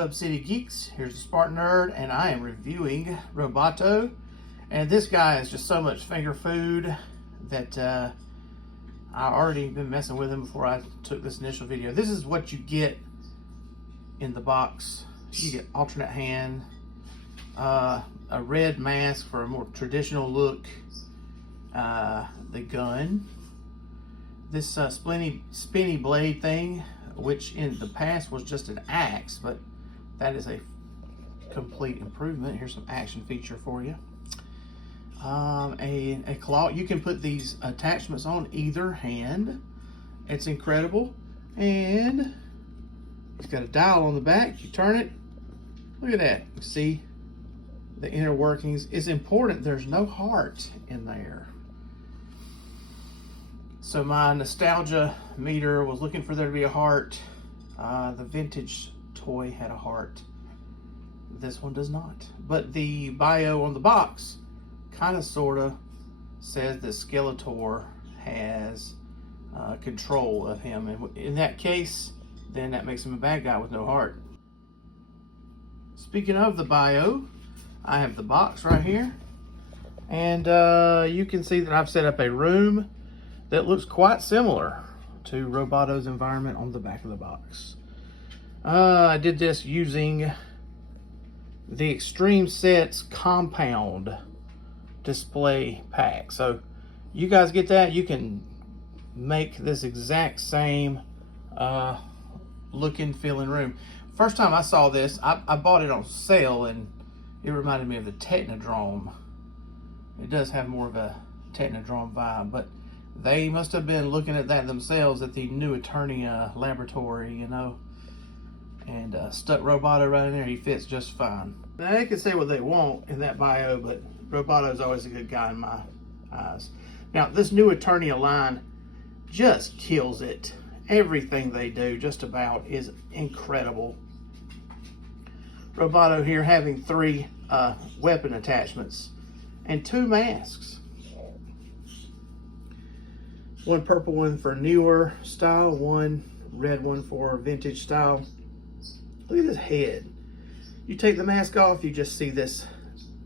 Hub City Geeks. Here's the SpartanNerd, and I am reviewing Roboto. And this guy is just so much finger food that I already been messing with him before I took this initial video. This is what you get in the box. You get alternate hand, a red mask for a more traditional look, the gun, this spinny blade thing, which in the past was just an axe, but that is a complete improvement. Here's some action feature for you. A claw. You can put these attachments on either hand. It's incredible. And it's got a dial on the back. You turn it. Look at that. You see the inner workings. It's important there's no heart in there. So my nostalgia meter was looking for there to be a heart. The vintage toy had a heart. This one does not. But the bio on the box kind of sort of says that Skeletor has control of him. And in that case, then that makes him a bad guy with no heart. Speaking of the bio, I have the box right here. And you can see that I've set up a room that looks quite similar to Roboto's environment on the back of the box. I did this using the Extreme Sets compound display pack. So you guys get that, you can make this exact same looking, feeling room. First time I saw this, I bought it on sale and it reminded me of the Technodrome. It does have more of a Technodrome vibe, but they must have been looking at that themselves at the new Eternia laboratory, you know, and stuck Roboto right in there. He fits just fine. Now, they can say what they want in that bio, but Roboto's always a good guy in my eyes. Now, this new Eternia line just kills it. Everything they do, just about, is incredible. Roboto here having 3 weapon attachments and 2 masks. One purple one for newer style, one red one for vintage style. Look at this head. You take the mask off, you just see this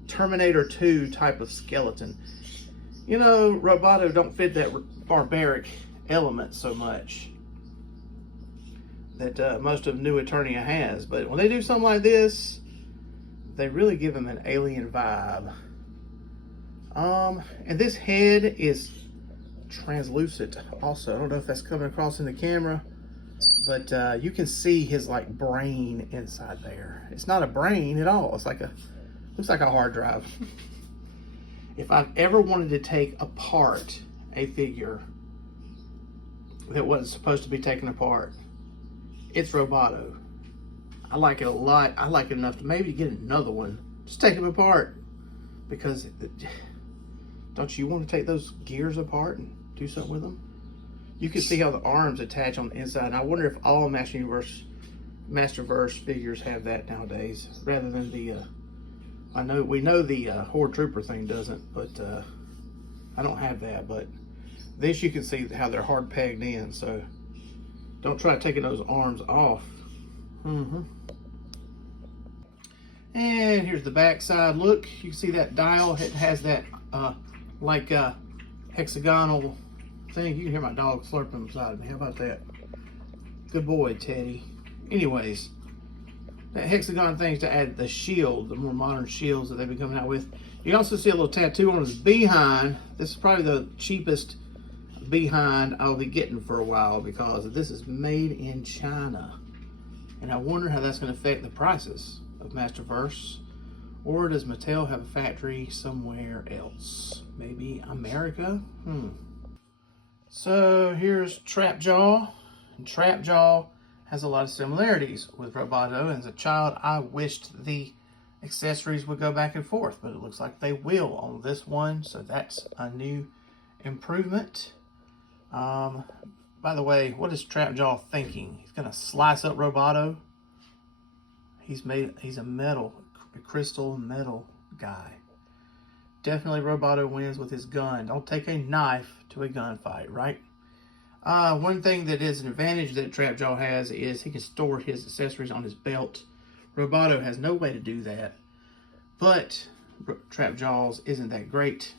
Terminator 2 type of skeleton. You know, Roboto don't fit that barbaric element so much that most of New Eternia has. But when they do something like this, they really give him an alien vibe. And this head is translucent also. I don't know if that's coming across in the camera, but you can see his like brain inside there. It's not a brain at all. It's like looks like a hard drive. If I've ever wanted to take apart a figure that wasn't supposed to be taken apart, it's Roboto. I like it a lot. I like it enough to maybe get another one. Just take them apart, because don't you want to take those gears apart and do something with them? You can see how the arms attach on the inside. And I wonder if all Masterverse figures have that nowadays, rather than the we know the Horde Trooper thing doesn't, but I don't have that. But this, you can see how they're hard pegged in, so don't try taking those arms off. And here's the back side look. You can see that dial. It has that hexagonal thing. You can hear my dog slurping beside me. How about that? Good boy, Teddy. Anyways, that hexagon thing is to add the shield, the more modern shields that they've been coming out with. You also see a little tattoo on his behind. This is probably the cheapest behind I'll be getting for a while, because this is made in China. And I wonder how that's going to affect the prices of Masterverse. Or does Mattel have a factory somewhere else? Maybe America? So here's Trapjaw. And Trapjaw has a lot of similarities with Roboto. As a child, I wished the accessories would go back and forth, but it looks like they will on this one. So that's a new improvement. By the way, what is Trapjaw thinking? He's gonna slice up Roboto. He's a crystal metal guy. Definitely Roboto wins with his gun. Don't take a knife to a gunfight, right? One thing that is an advantage that Trapjaw has is he can store his accessories on his belt Roboto has no way to do that. But Trap Jaws isn't that great.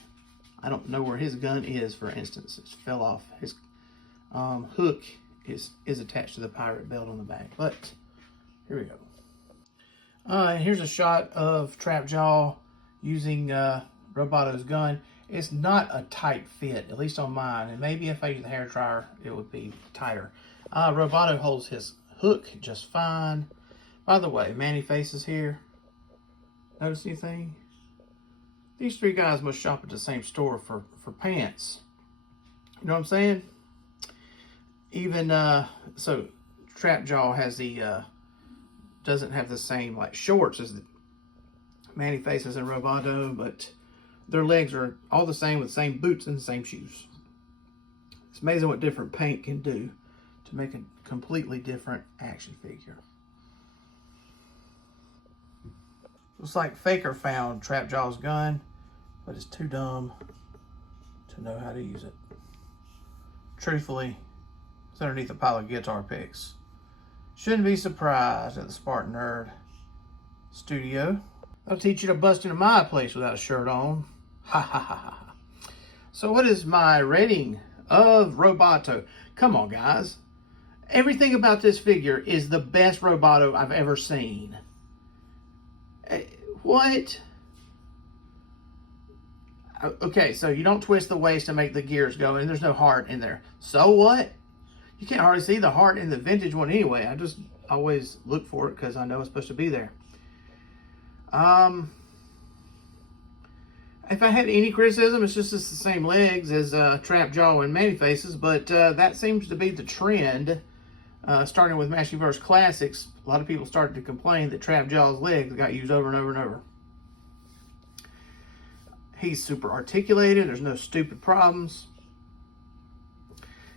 I don't know where his gun is, for instance. It fell off. His hook is attached to the pirate belt on the back. But here we go. And here's a shot of Trap Jaw using Roboto's gun. It's not a tight fit, at least on mine. And maybe if I use the hair dryer, it would be tighter. Roboto holds his hook just fine. By the way, Manny Faces here. Notice anything? These three guys must shop at the same store for pants. You know what I'm saying? Even, so Trap Jaw has the, doesn't have the same, like, shorts as the Manny Faces and Roboto, but their legs are all the same with the same boots and the same shoes. It's amazing what different paint can do to make a completely different action figure. Looks like Faker found Trap Jaw's gun, but is too dumb to know how to use it. Truthfully, it's underneath a pile of guitar picks. Shouldn't be surprised at the SpartanNerd studio. I'll teach you to bust into my place without a shirt on. Ha ha ha ha. So what is my rating of Roboto? Come on, guys. Everything about this figure is the best Roboto I've ever seen. What? Okay, so you don't twist the waist to make the gears go, and there's no heart in there. So what? You can't hardly see the heart in the vintage one anyway. I just always look for it because I know it's supposed to be there. If I had any criticism, it's just the same legs as Trap Jaw and Manny Faces, but that seems to be the trend. Starting with Masterverse Classics, a lot of people started to complain that Trap Jaw's legs got used over and over and over. He's super articulated. There's no stupid problems.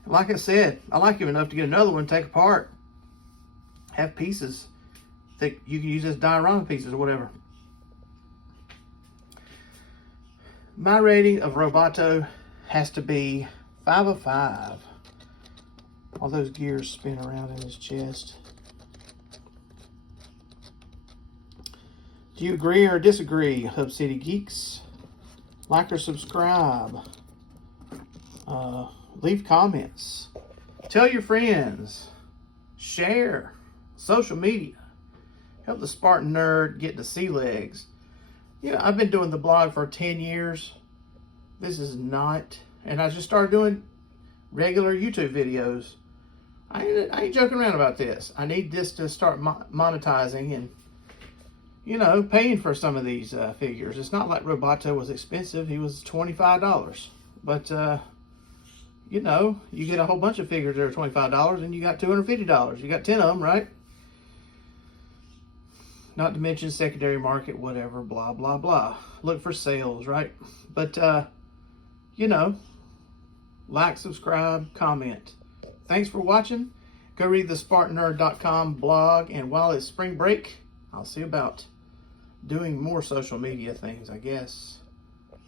And like I said, I like him enough to get another one, take apart, have pieces that you can use as diorama pieces or whatever. My rating of Roboto has to be 5 of 5. All those gears spin around in his chest. Do you agree or disagree, Hub City Geeks? Like or subscribe. Leave comments. Tell your friends. Share. Social media. Help the SpartanNerd get to sea legs. You know, I've been doing the blog for 10 years. This is not... And I just started doing regular YouTube videos. I ain't joking around about this. I need this to start monetizing and, you know, paying for some of these figures. It's not like Roboto was expensive. He was $25. But, you know, you get a whole bunch of figures that are $25 and you got $250. You got 10 of them, right? Not to mention secondary market, whatever, blah, blah, blah. Look for sales, right? But, you know, like, subscribe, comment. Thanks for watching. Go read the SpartanNerd.com blog. And while it's spring break, I'll see about doing more social media things, I guess.